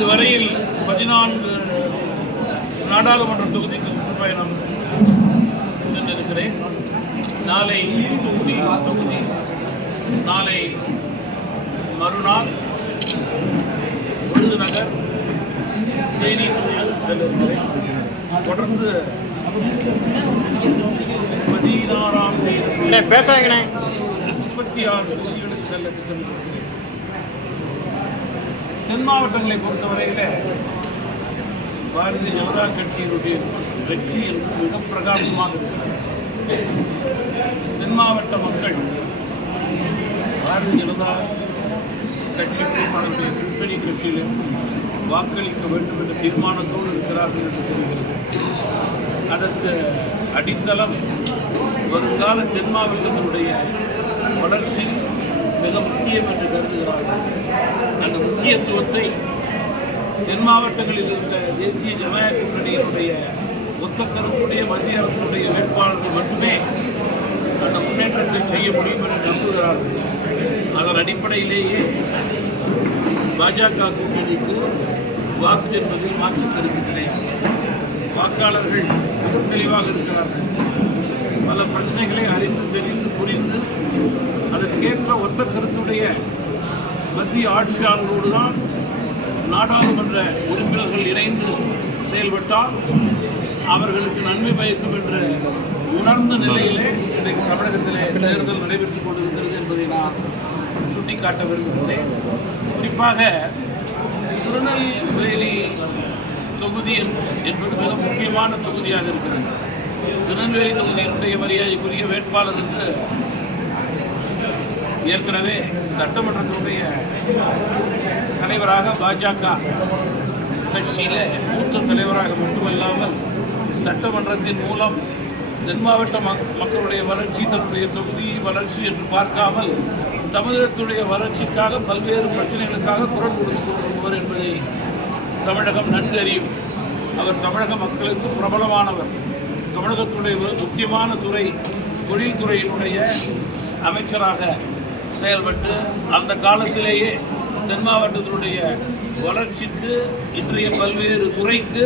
இதுவரையில் 14 நாடாளுமன்ற தொகுதிக்கு சுற்றுப்பயணம் சென்றிருக்கிறேன். நாளை தூத்துக்குடி தொகுதி, நாளை மறுநாள் விருதுநகர், தேனி தொகுதியில் செல்லிருக்கிறேன். தொடர்ந்து 16ஆம் தேதி 26 தொகுதிகளுக்கு செல்ல திட்டமிட்டிருக்கிறேன். தென் மாவட்டங்களை பொறுத்தவரையில் பாரதிய ஜனதா கட்சியினுடைய வெற்றி மிக பிரகாசமாக இருக்கிறது. தென் மாவட்ட மக்கள் பாரதிய ஜனதா கட்சிக்கும் அவருடைய கூட்டணி கட்சியிலும் வாக்களிக்க வேண்டும் என்ற தீர்மானத்தோடு இருக்கிறார்கள் என்று தெரிகிறது. அதற்கு அடித்தளம் வருங்கால தென் மாவட்டத்தினுடைய வளர்ச்சி மிக முக்கியம் என்று கருதுகிறார்கள். அந்த முக்கியத்துவத்தை தென் மாவட்டங்களில் இருக்கிற தேசிய ஜனநாயக கூட்டணியினுடைய ஒத்த கருத்துடைய மத்திய அரசுடைய வேட்பாளர்கள் மட்டுமே அந்த முன்னேற்றத்தை செய்ய முடியும் என்று நம்புகிறார்கள். அதன் அடிப்படையிலேயே பாஜக கூட்டணிக்கு வாக்கு என்பதில் மாற்று கருத்து கிடையாது. வாக்காளர்கள் மிக தெளிவாக இருக்கிறார்கள். பல பிரச்சனைகளை அறிந்து தெரிந்து புரிந்து அதற்கேற்ற ஒத்த கருத்துடைய மத்திய ஆட்சியாளர்களோடு தான் நாடாளுமன்ற உறுப்பினர்கள் இணைந்து செயல்பட்டால் அவர்களுக்கு நன்மை பயக்கும் என்று உணர்ந்த நிலையிலே இன்றைக்கு தமிழகத்திலே தேர்தல் நடைபெற்றுக் கொண்டிருக்கிறது என்பதை நான் சுட்டிக்காட்ட விரும்புகிறேன். குறிப்பாக திருநெல்வேலி தொகுதி என்பது மிக முக்கியமான தொகுதியாக இருக்கிறது. திருநெல்வேலி தொகுதியினுடைய மரியாதைக்குரிய வேட்பாளர் என்று ஏற்கனவே சட்டமன்றத்தினுடைய தலைவராக பாஜக கட்சியிலே மூத்த தலைவராக மட்டுமல்லாமல் சட்டமன்றத்தின் மூலம் தென் மாவட்ட மக்களுடைய வளர்ச்சி, தன்னுடைய தொகுதி வளர்ச்சி என்று பார்க்காமல் தமிழகத்துடைய வளர்ச்சிக்காக பல்வேறு பிரச்சனைகளுக்காக குரல் கொடுத்து கொண்டிருப்பவர் என்பதை தமிழகம் நன்கு அறியும். அவர் தமிழக மக்களுக்கு பிரபலமானவர். தமிழகத்துடைய முக்கியமான துறை தொழில்துறையினுடைய அமைச்சராக செயல்பட்டு அந்த காலத்திலேயே தென் மாவட்டத்தினுடைய வளர்ச்சிக்கு இன்றைய பல்வேறு துறைக்கு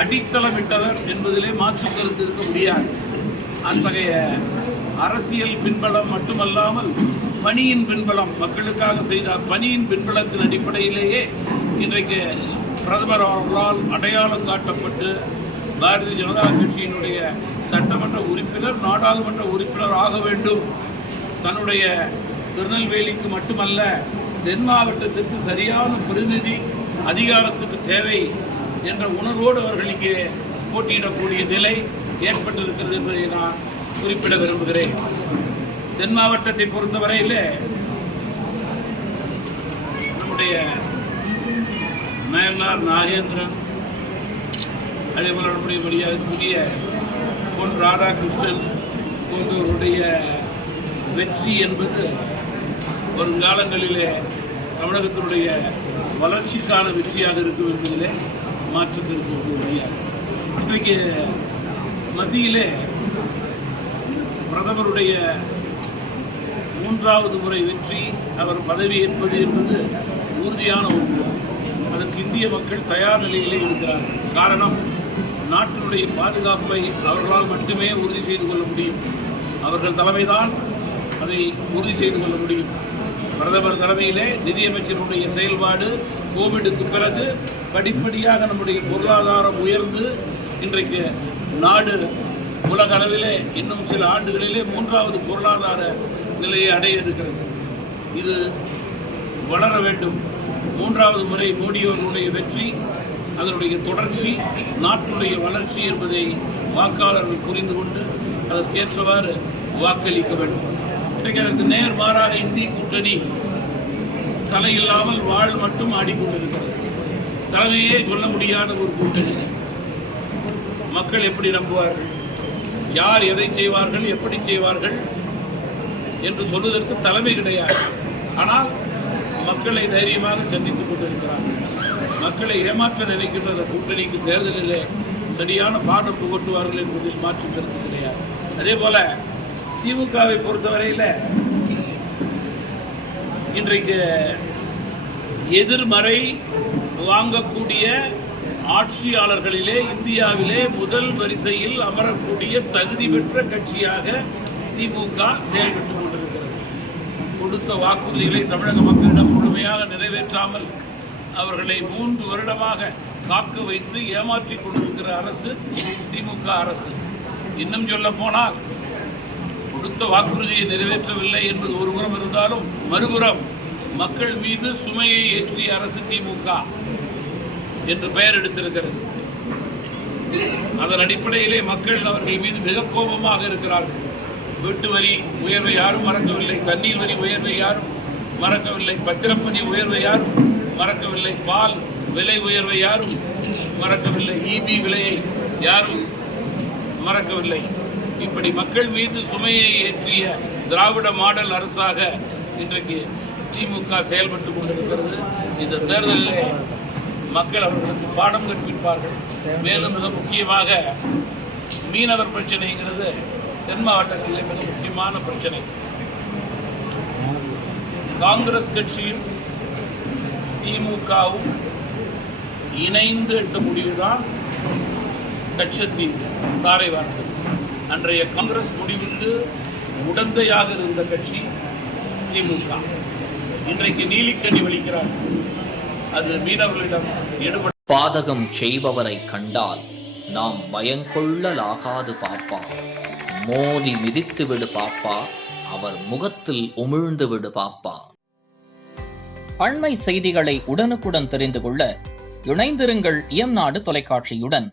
அடித்தளமிட்டவர் என்பதிலே மாற்று கருத்து இருக்க முடியாது. அத்தகைய அரசியல் பின்பலம் மட்டுமல்லாமல் பணியின் பின்பலம், மக்களுக்காக செய்த பணியின் பின்பலத்தின் அடிப்படையிலேயே இன்றைக்கு பிரதமர் அவர்களால் அடையாளம் காட்டப்பட்டு பாரதிய ஜனதா கட்சியினுடைய சட்டமன்ற உறுப்பினர், நாடாளுமன்ற உறுப்பினர் ஆக வேண்டும். தன்னுடைய திருநெல்வேலிக்கு மட்டுமல்ல, தென் மாவட்டத்திற்கு சரியான பிரதிநிதி அதிகாரத்துக்கு தேவை என்ற உணர்வோடு அவர்கள் இங்கே போட்டியிடக்கூடிய நிலை ஏற்பட்டிருக்கிறது என்பதை நான் குறிப்பிட விரும்புகிறேன். தென் மாவட்டத்தை பொறுத்தவரையில் நம்முடைய நயனார் நாகேந்திரன், அதேபோல் நம்முடைய மரியாதைக்குரிய பொன் ராதாகிருஷ்ணன் போன்றவருடைய வெற்றி என்பது வருங்காலங்களிலே தமிழகத்தினுடைய வளர்ச்சிக்கான வெற்றியாக இருக்கும் என்பதிலே மாற்றம் இருக்க முடியாது. இன்றைக்கு மத்தியிலே பிரதமருடைய 3வது முறை வெற்றி, அவர் பதவியேற்பது என்பது உறுதியான ஒன்று. அதற்கு இந்திய மக்கள் தயார் நிலையிலே இருக்கிறார்கள். காரணம், நாட்டினுடைய பாதுகாப்பை அவர்களால் மட்டுமே உறுதி செய்து கொள்ள முடியும். அவர்கள் தலைமைதான் அதை உறுதி செய்து கொள்ள முடியும். பிரதமர் தலைமையிலே நிதியமைச்சருடைய செயல்பாடு கோவிடுக்கு பிறகு படிப்படியாக நம்முடைய பொருளாதாரம் உயர்ந்து இன்றைக்கு நாடு உலக அளவிலே இன்னும் சில ஆண்டுகளிலே 3வது பொருளாதார நிலையை அடைய இருக்கிறது. இது வளர வேண்டும். 3வது முறை மோடியோருடைய வெற்றி, அதனுடைய தொடர்ச்சி, நாட்டுடைய வளர்ச்சி என்பதை வாக்காளர்கள் புரிந்து கொண்டு அதற்கேற்றவாறு வாக்களிக்க வேண்டும். இன்றைக்கு அதற்கு நேர்மாறாக இந்திய கூட்டணி தலையில்லாமல் வாழ் மட்டும் ஆடிக்கொண்டிருக்கிறது. தலைமையே சொல்ல முடியாத ஒரு கூட்டணி. மக்கள் எப்படி நம்புவார்கள்? யார் எதை செய்வார்கள், எப்படி செய்வார்கள் என்று சொல்வதற்கு தலைமை கிடையாது. ஆனால் மக்களை தைரியமாக சந்தித்துக் கொண்டிருக்கிறார்கள். மக்களை ஏமாற்ற நினைக்கின்ற அந்த கூட்டணிக்கு தேர்தலிலே சரியான பாடம் புகட்டுவார்கள் என்பதில் மாற்று கருத்து கிடையாது. அதே போல திமுகவை பொறுத்தவரையில் இன்றைக்கு எதிர்மறை வாங்கக்கூடிய ஆட்சியாளர்களிலே இந்தியாவிலே முதல் வரிசையில் அமரக்கூடிய தகுதி பெற்ற கட்சியாக திமுக செயல்பட்டு கொண்டிருக்கிறது. கொடுத்த வாக்குறுதிகளை தமிழக மக்களிடம் முழுமையாக நிறைவேற்றாமல் அவர்களை 3 வருடமாக காக்க வைத்து ஏமாற்றிக் கொண்டிருக்கிற அரசு திமுக அரசு. இன்னும் சொல்ல போனால் கொடுத்த வாக்குறுதியை நிறைவேற்றவில்லை என்பது ஒருபுறம் இருந்தாலும் மறுபுறம் மக்கள் மீது சுமையை ஏற்றிய அரசு திமுக என்று பெயர் எடுத்திருக்கிறது. அதன் அடிப்படையிலே மக்கள் அவர்கள் மீது மிக கோபமாக இருக்கிறார்கள். வீட்டு வரி உயர்வை யாரும் மறக்கவில்லை, தண்ணீர் வரி உயர்வை யாரும் மறக்கவில்லை, பத்திரப்பதிவு உயர்வை யாரும் மறக்கவில்லை, பால் விலை உயர்வை யாரும் மறக்கவில்லை, ஈபி விலையை யாரும் மறக்கவில்லை. இப்படி மக்கள் மீது சுமையை ஏற்றிய திராவிட மாடல் அரசாக இன்றைக்கு திமுக செயல்பட்டு கொண்டிருக்கிறது. இந்த தேர்தலிலே மக்கள் அவர்களுக்கு பாடம் கற்பிப்பார்கள். மேலும் மிக முக்கியமாக மீனவர் பிரச்சனைங்கிறது தென் மாவட்டங்களிலே மிக முக்கியமான பிரச்சனை. காங்கிரஸ் கட்சியும் திமுகவும் இணைந்து எடுத்த முடிவுதான் கட்சத்தீவு சாரை வார்த்தை. அன்றைய காங்கிரஸ் முடிவுக்கு உடந்தையாக இருந்த கட்சி திமுக. இன்றைக்கு நீலிக்கண்ணி வலிக்கிறார். அது மீனவர்களிடம் ஈடுபட பாதகம் செய்பவரை கண்டால் நாம் பயங்கொள்ளலாகாது பாப்பா, மோதி மிதித்து விடு பாப்பா, அவர் முகத்தில் உமிழ்ந்து விடு பாப்பா. அண்மை செய்திகளை உடனுக்குடன் தெரிந்து கொள்ள இணைந்திருங்கள் இயம்நாடு தொலைக்காட்சியுடன்.